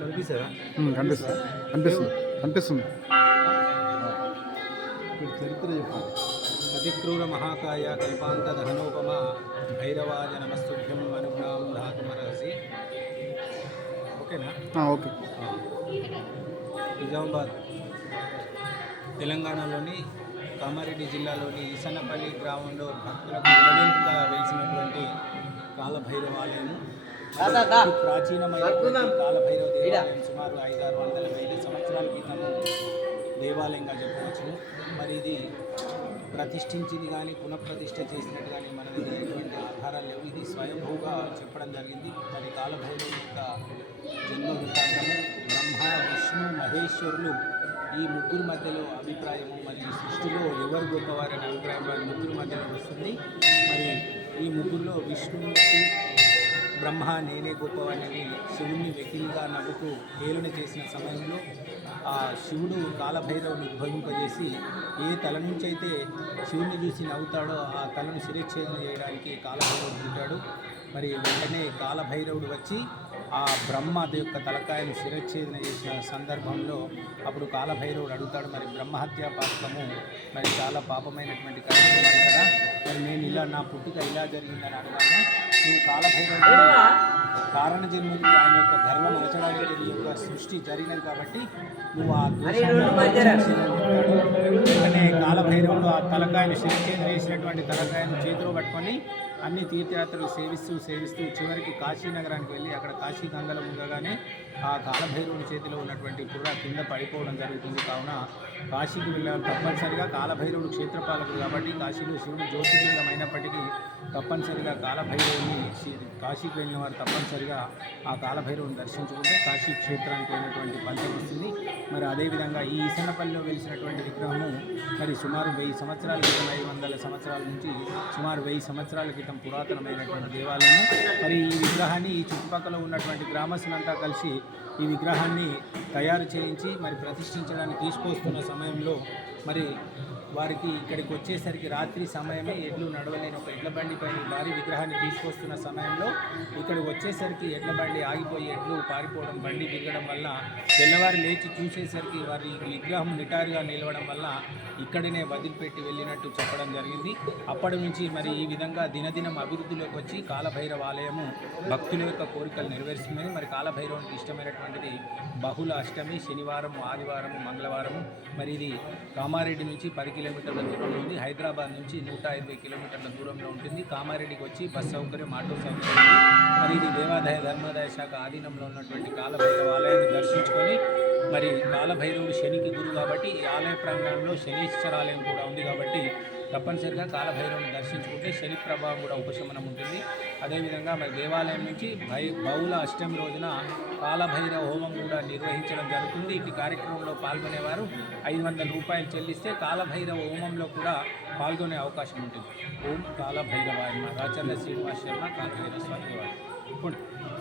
కనిపిస్తారా? కనిపిస్తుంది. చరిత్ర చెప్పాలి. అతిక్రూర మహాకాయ కల్పాంత దహనోపమ భైరవాజ నమస్తుభ్యం అనుగ్రహం ధాతుమరహసి. ఓకేనా? ఓకే. నిజామాబాద్ తెలంగాణలోని కామారెడ్డి జిల్లాలోని ఈసన్నపల్లి గ్రామంలో భక్తులకు ఇలవేల్పుగా వెలిసినటువంటి కాలభైరవాలయము. ప్రాచీనమైన కాలభైరవ దేవాలయం సుమారు 500-600 సంవత్సరాల క్రితము దేవాలయంగా చెప్పవచ్చును. మరి ఇది ప్రతిష్ఠించింది కానీ పునఃప్రతిష్ఠ చేసినట్టు కానీ మన దగ్గర ఎటువంటి ఆధారాలు లేవు. ఇది స్వయంభూగా చెప్పడం జరిగింది. మరి కాలభైరవుని యొక్క జన్మ వృత్తాంతము, బ్రహ్మ విష్ణు మహేశ్వరులు ఈ ముగ్గురు మధ్యలో అభిప్రాయము, మరి ఈ సృష్టిలో ఎవరు గొప్పవారనే అభిప్రాయం వారి ముగ్గురు మధ్యలో వస్తుంది. మరి ఈ ముగ్గురులో విష్ణుమూర్తి బ్రహ్మ నేనే గొప్పవాడిని శివుణ్ణి వెకిలిగా నవ్వుతూ హేళన చేసిన సమయంలో ఆ శివుడు కాలభైరవుని ఉద్భవింపజేసి ఏ తల నుంచి అయితే శివుణ్ణి చూసి నవ్వుతాడో ఆ తలను శిరచ్ఛేదన చేయడానికి కాలభైరవుడు పుట్టాడు. మరి వెంటనే కాలభైరవుడు వచ్చి ఆ బ్రహ్మ యొక్క తలకాయను శిరచ్ఛేదన చేసిన సందర్భంలో అప్పుడు కాలభైరవుడు అడుగుతాడు, మరి బ్రహ్మహత్యా పాపము మరి చాలా పాపమైనటువంటి కార్యక్రమాలు కదా, మరి నేను ఇలా నా పుట్టుక ఇలా జరిగిందని అడగాను. నువ్వు కాలభైరవుడు కారణ జన్మకి ఆయన యొక్క ధర్మం నచ్చడానికి నీ యొక్క సృష్టి జరిగినది కాబట్టి నువ్వు ఆ వెంటనే కాలభైరవుడు ఆ తలకాయను శిరచ్ఛేదన చేసినటువంటి తలకాయను చేతిలో పట్టుకొని అన్ని తీర్థయాత్రలు సేవిస్తూ చివరికి కాశీ నగరానికి వెళ్ళి అక్కడ కాశీ గంగలో ఉండగానే ఆ కాలభైరవుడి చేతిలో ఉన్నటువంటి పుర్ర కింద పడిపోవడం జరుగుతుంది. కావున కాశీకి వెళ్ళాలి తప్పనిసరిగా. కాలభైరవుడు క్షేత్రపాలకుడు కాబట్టి కాశీలో శివుడు జ్యోతిర్లింగం అయినప్పటికీ తప్పనిసరిగా కాలభైరవుని కాశీకి వెళ్ళిన వారు తప్పనిసరిగా ఆ కాలభైరవుని దర్శించుకుంటే కాశీ క్షేత్రానికి వెళ్ళినటువంటి ఫలితం వస్తుంది. మరి అదేవిధంగా ఈ ఈసన్నపల్లిలో వెలిసినటువంటి విగ్రహము మరి సుమారు 1000 సంవత్సరాల క్రితం 500 సంవత్సరాల నుంచి సుమారు 1000 సంవత్సరాల క్రితం పురాతనమైనటువంటి దేవాలయము. మరి ఈ విగ్రహాన్ని ఈ చుట్టుపక్కల ఉన్నటువంటి గ్రామస్తులంతా కలిసి ఈ విగ్రహాన్ని తయారు చేయించి మరి ప్రతిష్ఠించడానికి తీసుకొస్తున్న సమయంలో మరి వారికి ఇక్కడికి వచ్చేసరికి రాత్రి సమయమే ఎడ్లు నడవలేని ఒక ఎడ్ల బండి పైన భారీ విగ్రహాన్ని తీసుకొస్తున్న సమయంలో ఇక్కడికి వచ్చేసరికి ఎడ్ల బండి ఆగిపోయి ఎడ్లు పారిపోవడం, బండి దిగడం వల్ల తెల్లవారు లేచి చూసేసరికి వారి విగ్రహం నిటారుగా నిలవడం వల్ల ఇక్కడనే వదిలిపెట్టి వెళ్ళినట్టు చెప్పడం జరిగింది. అప్పటి నుంచి మరి ఈ విధంగా దినదినం అభివృద్ధిలోకి వచ్చి కాలభైరవ ఆలయము భక్తుల యొక్క కోరికలు నెరవేరుస్తుంది. మరి కాలభైరవునికి ఇష్టమైనటువంటిది బహుళ అష్టమి, శనివారం, ఆదివారం, మంగళవారం. మరి ఇది కామారెడ్డి నుంచి 10 కిలోమీటర్ల దూరంలో ఉంది. హైదరాబాద్ నుంచి 120 కిలోమీటర్ల దూరంలో ఉంటుంది. కామారెడ్డికి వచ్చి బస్ సౌకర్యం, ఆటో సౌకర్యం ఉంది. మరి ఇది దేవాదాయ ధర్మాదాయ శాఖ ఆధీనంలో ఉన్నటువంటి కాలభైరవ ఆలయాన్ని దర్శించుకొని మరి కాలభైరవుడు శనికి గురు కాబట్టి ఈ ఆలయ ప్రాంగణంలో శనీశ్వరాలయం కూడా ఉంది కాబట్టి తప్పనిసరిగా కాలభైరవుని దర్శించుకుంటే శని ప్రభావం కూడా ఉపశమనం ఉంటుంది. అదేవిధంగా మరి దేవాలయం నుంచి బహుళ అష్టమి రోజున కాలభైరవ హోమం కూడా నిర్వహించడం జరుగుతుంది. ఈ కార్యక్రమంలో పాల్గొనేవారు 500 రూపాయలు చెల్లిస్తే కాలభైరవ హోమంలో కూడా పాల్గొనే అవకాశం ఉంటుంది. ఓం కాలభైరవాయ. రాచర్ల శ్రీనివాస్ శర్మ, కాలభైరవ స్వామి వారు.